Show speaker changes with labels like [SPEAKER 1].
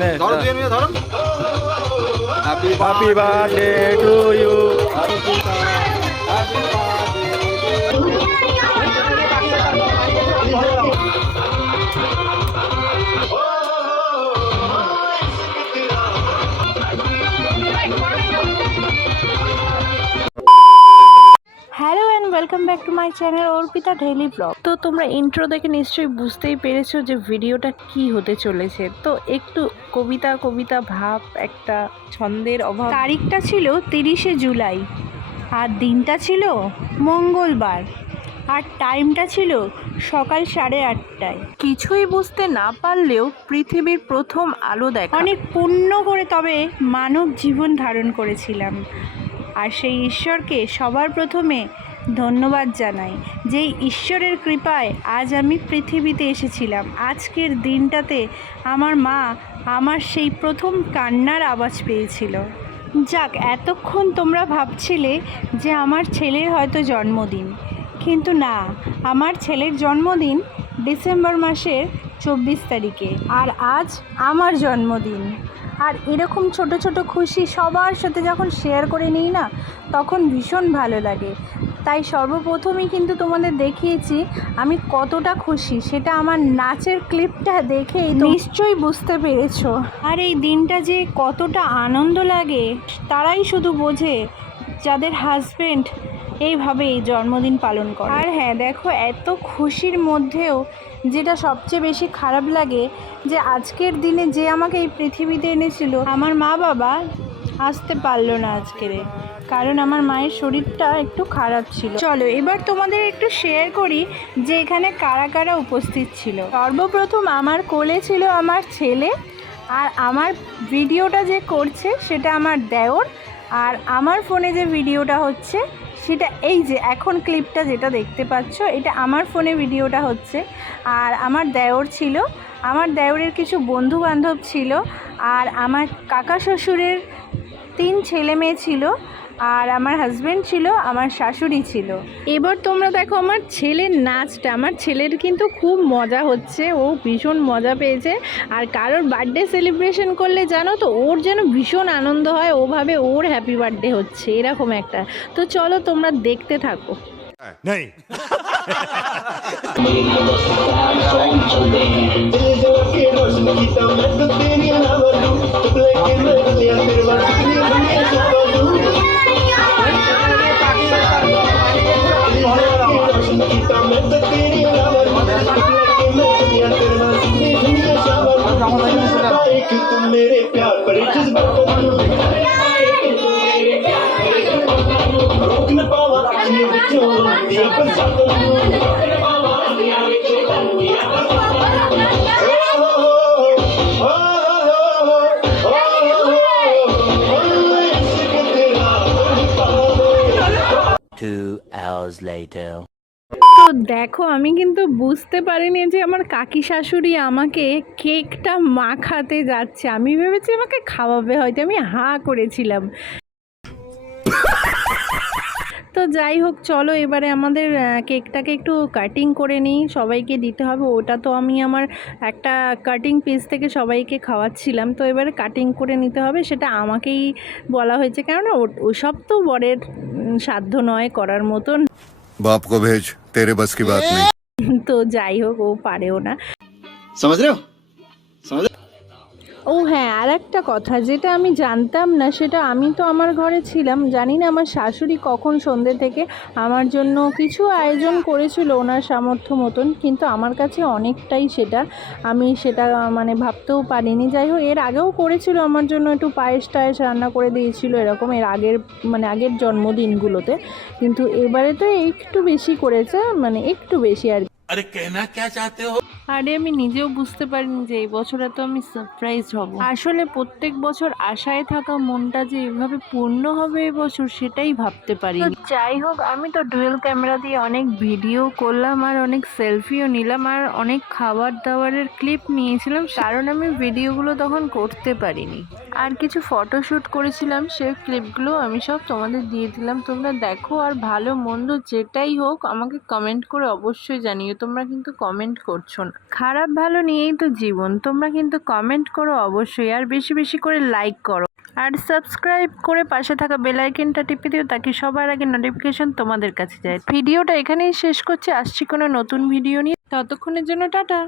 [SPEAKER 1] নে
[SPEAKER 2] ধরো দুজন মিলে ধরো। Happy
[SPEAKER 1] birthday to you
[SPEAKER 3] welcome back to my channel Arpita daily blog তো তোমরা ইন্ট্রো দেখে নিশ্চয়ই বুঝতেই পেরেছ যে ভিডিওটা কি হতে চলেছে। তো একটু কবিতা কবিতা, ভাব, একটা ছন্দের অভাব। তারিখটা ছিল তিরিশে জুলাই। আর দিনটা ছিল মঙ্গলবার। আর টাইমটা ছিল সকাল সাড়ে আটটায়। কিছুই বুঝতে না পারলেও পৃথিবীর প্রথম আলো দেখা। অনেক পুণ্য করে তবে মানব জীবন ধারণ করেছিলাম। আর সেই ঈশ্বরকে সবার প্রথমে ধন্যবাদ জানাই যে ঈশ্বরের কৃপায় আজ আমি পৃথিবীতে এসেছিলাম। আজকের দিনটাতে আমার মা আমার সেই প্রথম কান্নার আওয়াজ পেয়েছিল। যাক, এতক্ষণ তোমরা ভাবছিলে যে আমার ছেলের হয়তো জন্মদিন। কিন্তু না, আমার ছেলের জন্মদিন ডিসেম্বর মাসের চব্বিশ তারিখে আর আজ আমার জন্মদিন। আর এরকম ছোট ছোট খুশি সবার সাথে যখন শেয়ার করে নিই না, তখন ভীষণ ভালো লাগে। তাই সর্বপ্রথমেই কিন্তু তোমাদের দেখিয়েছি আমি কতটা খুশি। সেটা আমার নাচের ক্লিপটা দেখেই নিশ্চয়ই বুঝতে পেরেছ। আর এই দিনটা যে কতটা আনন্দ লাগে, তারাই শুধু বোঝে যাদের হাজবেন্ড এইভাবেই জন্মদিন পালন করে। আর হ্যাঁ দেখো, এত খুশির মধ্যেও যেটা সবচেয়ে বেশি খারাপ লাগে যে আজকের দিনে যে আমাকে এই পৃথিবীতে এনেছিল, আমার মা বাবা আসতে পারল না আজকের। কারণ আমার মায়ের শরীরটা একটু খারাপ ছিল। চলো, এবার তোমাদের একটু শেয়ার করি যে এখানে কারা কারা উপস্থিত ছিল। সর্বপ্রথম আমার কোলে ছিল আমার ছেলে, আর আমার ভিডিওটা যে করছে সেটা আমার দেওর, আর আমার ফোনে যে ভিডিওটা হচ্ছে সেটা এই যে, এখন ক্লিপটা যেটা দেখতে পাচ্ছ, এটা আমার ফোনে ভিডিওটা হচ্ছে। আর আমার দেওর ছিল, আমার দেওরের কিছু বন্ধু বান্ধব ছিল, আর আমার কাকা শ্বশুরের তিন ছেলে মেয়ে ছিল আর আমার হাজব্যান্ড ছিল আমার শাশুড়ি ছিল এবার তোমরা দেখো আমার ছেলের নাচটা আমার ছেলের কিন্তু খুব মজা হচ্ছে ও ভীষণ মজা পেয়েছে আর কারোর বার্থডে সেলিব্রেশন করলে জানো তো ওর যেন ভীষণ আনন্দ হয় ওভাবে ওর হ্যাপি বার্থডে হচ্ছে এরকম একটা তো চলো তোমরা দেখতে থাকো
[SPEAKER 4] नहीं
[SPEAKER 3] তো দেখো, আমি কিন্তু বুঝতে পারিনি যে আমার কাকি শাশুড়ি আমাকে কেকটা মাখাতে যাচ্ছে। আমি ভেবেছি আমাকে খাওয়াবে, হয়তো আমি হা করেছিলাম। তো যাই হোক চলো এবারে আমাদের কেকটাকে একটু কাটিং করে নিই। সবাইকে দিতে হবে। ওটা তো আমি আমার একটা কাটিং পিস থেকে সবাইকে খাওয়াচ্ছিলাম। তো এবারে কাটিং করে নিতে হবে। সেটা আমাকেই বলা হয়েছে। কেননা ওসব তো বরের সাধ্য নয় করার মতন। তো যাই হোক ও পারেও না।
[SPEAKER 2] সমঝ রে সমঝ
[SPEAKER 3] ও হ্যাঁ আর একটা কথা, যেটা আমি জানতাম না, সেটা আমি তো আমার ঘরে ছিলাম, জানি না আমার শাশুড়ি কখন সন্ধ্যে থেকে আমার জন্য কিছু আয়োজন করেছিল ওনার সামর্থ্য মতন, কিন্তু আমার কাছে অনেকটাই সেটা, আমি সেটা মানে ভাবতেও পারিনি। যাই হোক, এর আগেও করেছিল আমার জন্য একটু পায়েস টায়েস রান্না করে দিয়েছিল এরকম, এর আগের মানে আগের জন্মদিনগুলোতে, কিন্তু এবারে তো একটু বেশি করেছে মানে একটু বেশি আর কি। আরে আমি নিজেও বুঝতে পারিনি যে এই বছর এত আমি সারপ্রাইজ হব। আসলে প্রত্যেক বছর আশায় থাকা মনটা যে এভাবে পূর্ণ হবে এবছর সেটাই ভাবতে পারি যাই হোক আমি তো ডুয়েল ক্যামেরা দিয়ে অনেক ভিডিও করলাম আর অনেক সেলফিও নিলাম আর অনেক খাবার দাবারের ক্লিপ নিয়েছিলাম। কারণ আমি ভিডিওগুলো তখন করতে পারিনি। আর কিছু ফটোশ্যুট করেছিলাম সেই ক্লিপগুলো আমি সব তোমাদের দিয়ে দিলাম। তোমরা দেখো আর ভালো মন্দ যেটাই হোক আমাকে কমেন্ট করে অবশ্যই জানিও।
[SPEAKER 5] তোমরা কিন্তু কমেন্ট করছ না। খারাপ ভালো নিয়েই তো জীবন, তোমরা কিন্তু কমেন্ট করো অবশ্যই, আর বেশি বেশি করে লাইক করো। আর সাবস্ক্রাইব করে পাশে থাকা বেল আইকনটা টিপে দিও, তাকে সবার আগে নোটিফিকেশন তোমাদের কাছে যায়। ভিডিওটা এখানেই শেষ করছি, আসছি কোনো নতুন ভিডিও নিয়ে। ততক্ষণের জন্য টাটা।